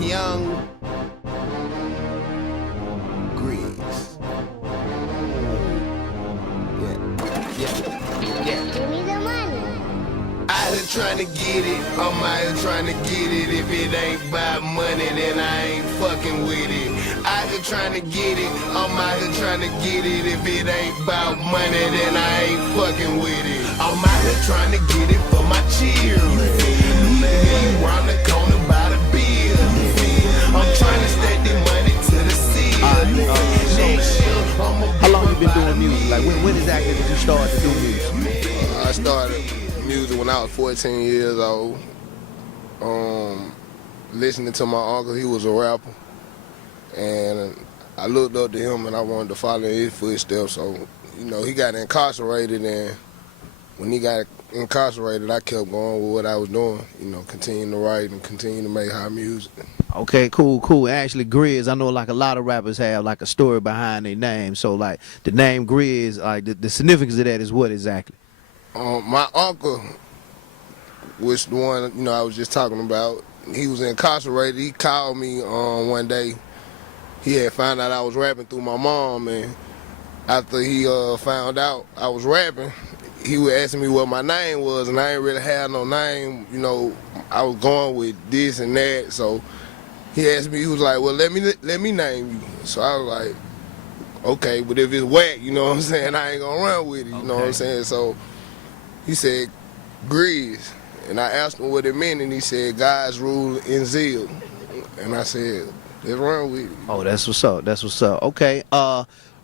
Young GRIZ. Yeah. Give me the money. Out here trying to get it, I'm out here trying to get it. If it ain't about money, then I ain't fucking with it. Out here trying to get it, I'm out here trying to get it. If it ain't about money, then I ain't fucking with it. I'm out here trying to get it for my children. You round the corner by the bill. I'm trying to stack the money to the ceiling. How long you been doing music? Like when exactly did you start to do music? I started music when I was 14 years old. Listening to my uncle, he was a rapper. And I looked up to him and I wanted to follow in his footsteps. So, you know, he got incarcerated, and when he got incarcerated, I kept going with what I was doing, you know, continuing to write and continuing to make high music. Okay, cool. Actually, GRIZ, I know like a lot of rappers have like a story behind their name. So like the name GRIZ, like the significance of that is what exactly? My uncle was the one, you know, I was just talking about. He was incarcerated. He called me one day. He had found out I was rapping through my mom, and after he found out I was rapping, he was asking me what my name was, and I ain't really had no name. You know, I was going with this and that, so he asked me. He was like, "Well, let me name you." So I was like, "Okay, but if it's whack, you know what I'm saying, I ain't gonna run with it." You know what I'm saying? So he said GRIZ, and I asked him what it meant, and he said God's rule in zeal, and I said, let's run with it. Oh, that's what's up. That's what's up. Okay.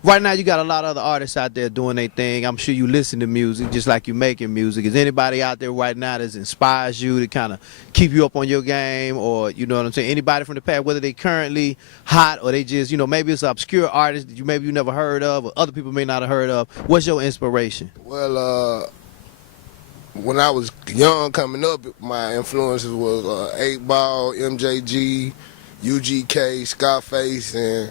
Right now you got a lot of other artists out there doing their thing. I'm sure you listen to music just like you're making music. Is anybody out there right now that inspires you to kind of keep you up on your game, or you know what I'm saying? Anybody from the past, whether they currently hot or they just, you know, maybe it's an obscure artist that you never heard of or other people may not have heard of. What's your inspiration? Well, when I was young coming up, my influences was 8 Ball, MJG, UGK, Scarface, and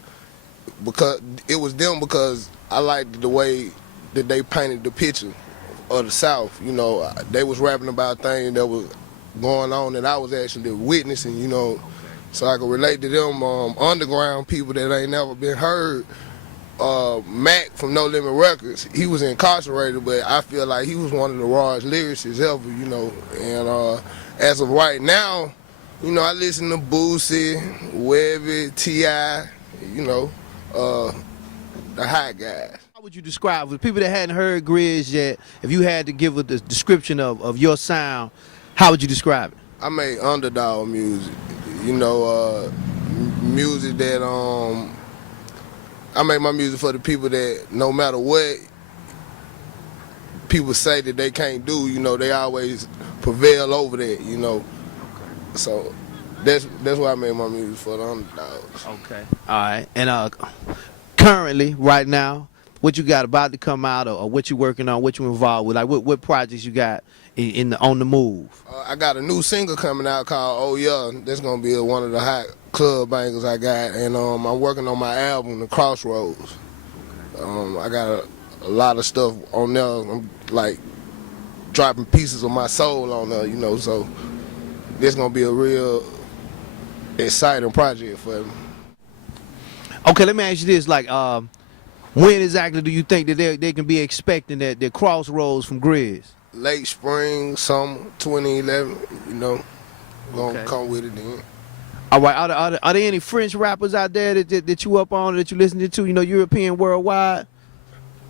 because it was them, because I liked the way that they painted the picture of the South. You know, they was rapping about things that was going on that I was actually witnessing, you know, so I could relate to them underground people that ain't never been heard. Mac from No Limit Records, he was incarcerated, but I feel like he was one of the rawest lyricists ever, you know. And as of right now, you know, I listen to Boosie, Webby, T.I., you know, the hot guys. How would you describe, for people that hadn't heard GRIZ yet, if you had to give a description of your sound, how would you describe it? I make underdog music, you know, music that I make my music for the people that no matter what people say that they can't do, you know, they always prevail over that, you know. So that's why I made my music, for the underdogs. Okay. All right. And currently, right now, what you got about to come out, or what you working on, what you involved with? Like what projects you got on the move? I got a new single coming out called Oh Yeah. That's gonna be one of the hot club bangers I got, and I'm working on my album, The Crossroads. I got a lot of stuff on there. I'm like dropping pieces of my soul on there, you know. So this gonna be a real exciting project for me. Okay, let me ask you this: like, when exactly do you think that they can be expecting that Crossroads from GRIZ? Late spring, summer 2011. You know, gonna come with it then. All right. Are there any French rappers out there that you up on, that you listening to? You know, European, worldwide.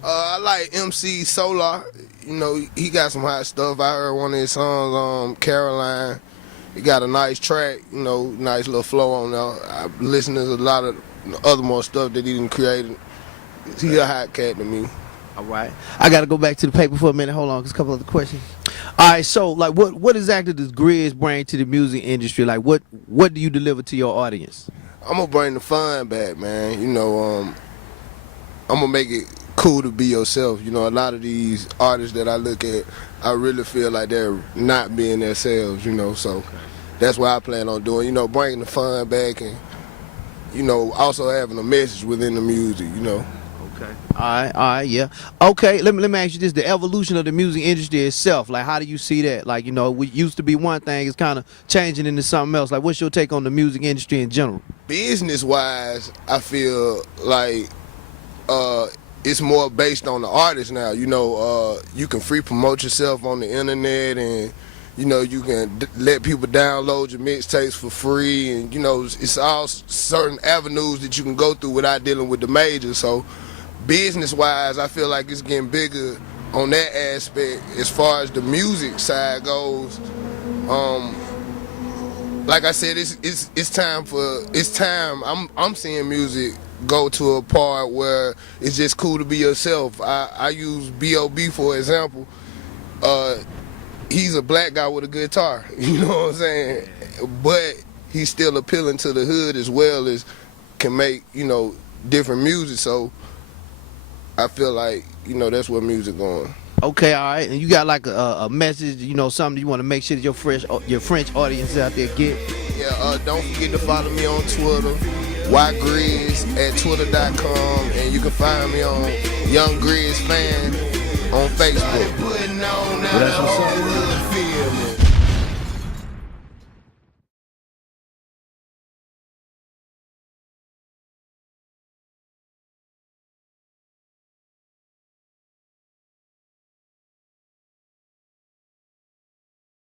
I like MC Solar. You know, he got some hot stuff. I heard one of his songs, Caroline. He got a nice track. You know, nice little flow on there. I listen to a lot of other more stuff that he done created. He a hot cat to me. All right. I got to go back to the paper for a minute. Hold on, just a couple other questions. All right, so like what exactly does GRIZ bring to the music industry? Like what do you deliver to your audience? I'm going to bring the fun back, man. You know, I'm going to make it cool to be yourself. You know, a lot of these artists that I look at, I really feel like they're not being themselves, you know, so that's what I plan on doing. You know, bringing the fun back, and, you know, also having a message within the music, you know. Okay. All right, yeah. Okay, let me ask you this: the evolution of the music industry itself. Like, how do you see that? Like, you know, we used to be one thing, it's kind of changing into something else. Like, what's your take on the music industry in general? Business wise, I feel like uh, it's more based on the artist now. You know, you can free promote yourself on the internet, and you know you can let people download your mixtapes for free, and you know it's all certain avenues that you can go through without dealing with the majors. So, business wise, I feel like it's getting bigger on that aspect. As far as the music side goes, um, like I said, it's time for it's time. I'm seeing music go to a part where it's just cool to be yourself. I use B.O.B. for example. Uh, he's a black guy with a guitar. You know what I'm saying? But he's still appealing to the hood as well as can make different music. So I feel like that's where music going. Okay, all right. And you got like a message, you know, something you want to make sure that your French audience out there get. Yeah, don't forget to follow me on Twitter, GRIZ at twitter.com, and you can find me on Young GRIZ Fan on Facebook. Well, that's what's up.